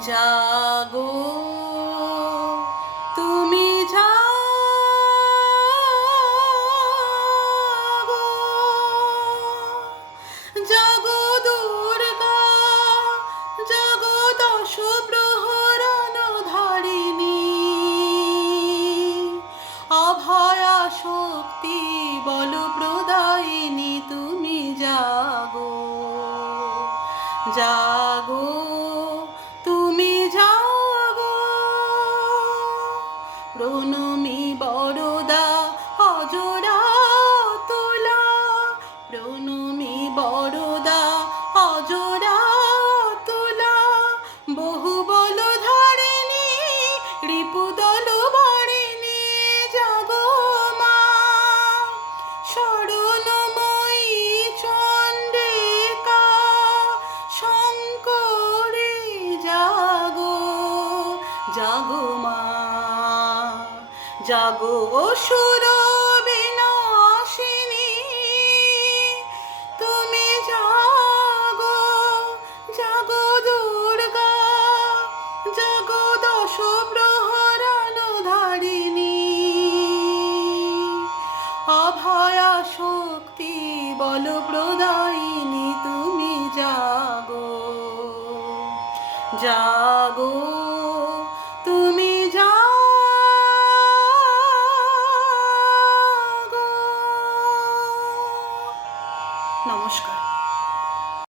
জাগো তুমি জাগো, জাগো দুর্গা, জাগো দশ প্রহরণ ধারিণী, অভয়া শক্তি বল প্রদায়িনী তুমি জাগো, জাগো তুমি জাগো। প্রণমী বরদা অজরা তোলা, প্রণমী বরদা অজরা তোলা, বহু বল ধারিণী রিপুদল বারিণী, জাগো মা শরণময়ী চন্দ্রিকা শঙ্করী, জাগো জাগো মা, জাগো অসুর বিনাশিনী তুমি জাগো, জাগো দুর্গা, জাগো দশ প্রহরণ ধারিণী, অভয়া শক্তি বল প্রদায়িনী